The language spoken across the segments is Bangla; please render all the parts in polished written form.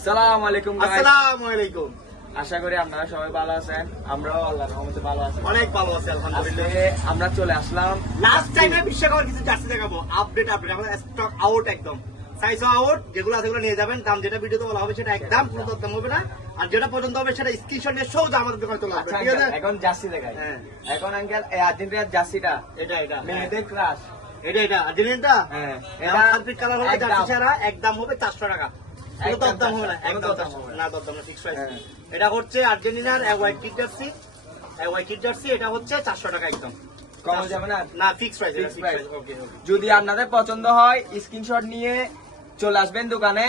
আসসালামু আলাইকুম গাইস। আসসালামু আলাইকুম। আশা করি আপনারা সবাই ভালো আছেন, আমরাও আল্লাহর রহমতে ভালো আছি। অনেক ভালো আছি আলহামদুলিল্লাহ। আজকে আমরা চলে আসলাম লাস্ট টাইমে বিশ্বকাপের কিছু জার্সি দেখাবো, আপডেট আমাদের স্টক আউট একদম সাইজ আউট, যেগুলো আছে সেগুলো নিয়ে যাবেন। দাম যেটা ভিডিওতে বলা হবে সেটা একদম কোনো দাম হবে না, আর যেটা পছন্দ হবে সেটা স্ক্রিনশট নিয়ে সোজা আমাদের দোকানে চলে আসবে। আচ্ছা, ঠিক আছে? এখন জার্সি দেখাই। হ্যাঁ। এখন আঙ্কেল এই আর্জেন্টিনার জার্সিটা এটা মেয়েদের ক্রাশ। এটা আর্জেন্টিনা। হ্যাঁ, এটা এটা হালপিট কালার হবে, একদম। জার্সি ছাড়া একদম হবে 400 টাকা। কোনো একদম দাম হবে না, 400 একদম কোনো দাম 400 হবে না, দরদাম না, ফিক্স প্রাইস। হ্যাঁ। এটা হচ্ছে আর্জেন্টিনার white kit jersey, white kit jersey, এটা হচ্ছে 400 টাকা একদম। কম যাবে না? না, ফিক্স প্রাইস, Fixed price। ওকে। যদি আপনাদের পছন্দ হয় স্ক্রিনশট নিয়ে চলে আসবেন দোকানে,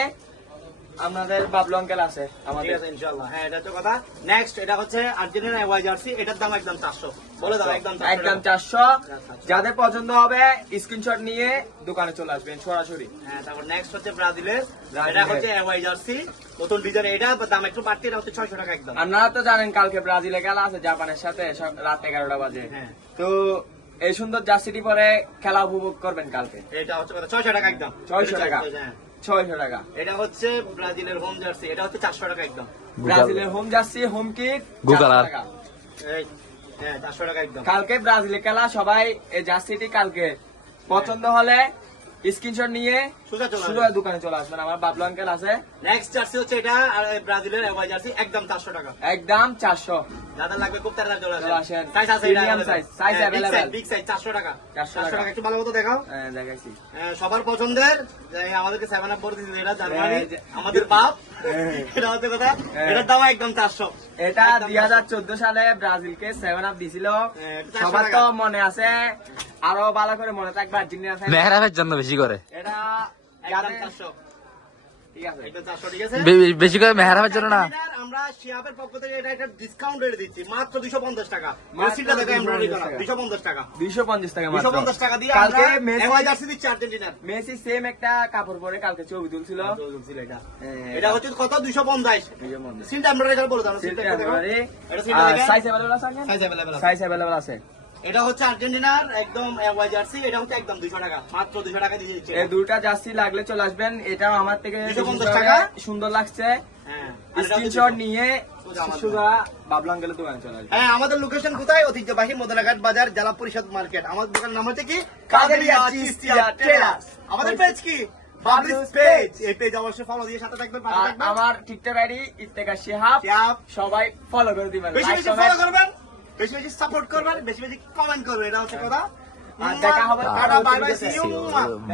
আপনাদের বাবলু আঙ্কেল আছে ঠিক আমাদের। আছে ইনশাআল্লাহ। হ্যাঁ, এটা তো কথা। নেক্সট এটা হচ্ছে আর্জেন্টিনা ওয়াই জার্সি, এটার দাম একদম 400। বলে দাও একদম 400 একদম টাকা। 400। যাদের পছন্দ হবে স্ক্রিনশট নিয়ে দোকানে চলে আসবেন সরাসরি। হ্যাঁ, তারপর নেক্সট হচ্ছে ব্রাজিলের, ব্রাজিলের। এটা হচ্ছে ওয়াই জার্সি, নতুন ডিজাইন। এটা দাম একটু বাড়তি, এটা হচ্ছে 600 টাকা একদম। আপনারা তো জানেন কালকে ব্রাজিলে খেলা আছে জাপানের সাথে, রাত 11টা বাজে। হ্যাঁ। তো এই সুন্দর জার্সিটি পরে খেলা উপভোগ করবেন কালকে। এটা হচ্ছে 600 টাকা একদম। 600 টাকা। হ্যাঁ। 600 টাকা। এটা হচ্ছে ব্রাজিলের হোম জার্সি, এটা হচ্ছে 400 টাকা একদম। ব্রাজিলের home jersey, home kit Google 400 আর। টাকা। এই, হ্যাঁ 400 টাকা একদম। কালকে ব্রাজিলে খেলা, সবাই এই জার্সিটি কালকে পছন্দ হলে স্ক্রিনশট নিয়ে সোজা চলে শুধু আসবেন। দোকানে চলে আসবেন। আমার বাবলু আঙ্কেল আছে। নেক্সট জার্সি হচ্ছে এটা, আর ব্রাজিলের ওয়াই জার্সি একদম 400 টাকা। একদম 400। যাদের লাগবে খুব তাড়াতাড়ি চলে চলে আসেন। সাইজ আছে, Premium size, size available। Big size 400 টাকা। 400 400 টাকা একটু ভালো মতো দেখাও। হ্যাঁ, দেখাইছি। সবার পছন্দের, যে আমাদেরকে 7 আপ করে দিয়েছে, এটা জার্মানি, হ্যাঁ, আমাদের বাপ। হ্যাঁ। এটা হচ্ছে কথা, হ্যাঁ। এটার দাম একদম 400। এটা একদম 2014 সালে ব্রাজিলকে 7 আপ দিছিল। হ্যাঁ, এটা 400 সবার টাকা। তো মনে আছে, আরো ভালো করে মনে থাকবে আর্জেন্টিনা fan। মেহরাবের জন্য বেশি করে, এটা একদম যাদের- 400, ঠিক আছে। একদম 400, ঠিক আছে? বেশি করে মেহরাবের জন্য না। আমরা শিয়াবের পক্ষ থেকে এটা একটা ডিসকাউন্ট রেটে দিচ্ছি, মাত্র 250 টাকা। মাত্র মেসিটা দেখো এমব্রয়ডারি করা, 250 250 টাকা। 250 টাকা মাত্র। 250 টাকা দিয়ে কালকে আমরা মেসি- এমআই জার্সি দিচ্ছি আর্জেন্টিনার। মেসি সেম একটা কাপড় পরে কালকে ছবি তুলছিল। এটা হ্যাঁ, এটা হচ্ছে কত, 250। 250 সিনটা এমব্রয়ডারি করে বলে দাও, সিনটা একটু দেখো। এটা সিনটা দেখো। সাইজ अवेलेबल আছে আঙ্কেল? সাইজ अवेलेबल আছে। সাইজ अवेलेबल আছে। এটা হচ্ছে আর্জেন্টিনার একদম ওয়াই জার্সি, এটা হচ্ছে একদম 200 টাকা, মাত্র 200 টাকা দিয়ে দিচ্ছি। এই দুটা জার্সি লাগলে চলে আসবেন। এটাও আমার থেকে 250 টাকা। সুন্দর লাগছে। হ্যাঁ, আর এটা হচ্ছে স্ক্রিনশট 200 নিয়ে সোজা আমাদের সুদা বাবলু আঙ্কেলের দোকানে চলে আসবেন। হ্যাঁ, আমাদের লোকেশন কোথায়? ঐতিহ্যবাহী মদনাঘাট বাজার, জেলা পরিষদ মার্কেট। আমাদের দোকানের নাম হচ্ছে কি? কাদেরিয়া কাদেরিয়া চিস্তিয়া চিস্তিয়া টেলার্স। টেলার্স। আমাদের পেজ কি? Public page. এই পেজ অবশ্যই ফলো দিয়ে সাথে থাকবেন, পাশে আর থাকবেন। আমার টিকটক আইডি ইত্তেকা শিহাব, শিহাব। সবাই ফলো করে দিবেন। বেশি Like, বেশি comment, ফলো করবেন, বেশি বেশি সাপোর্ট করবেন, বেশি বেশি কমেন্ট করবেন, এটা হচ্ছে কথা। আর দেখা হবে টাটা, বাই বাই, পরবর্তী সি ইউ।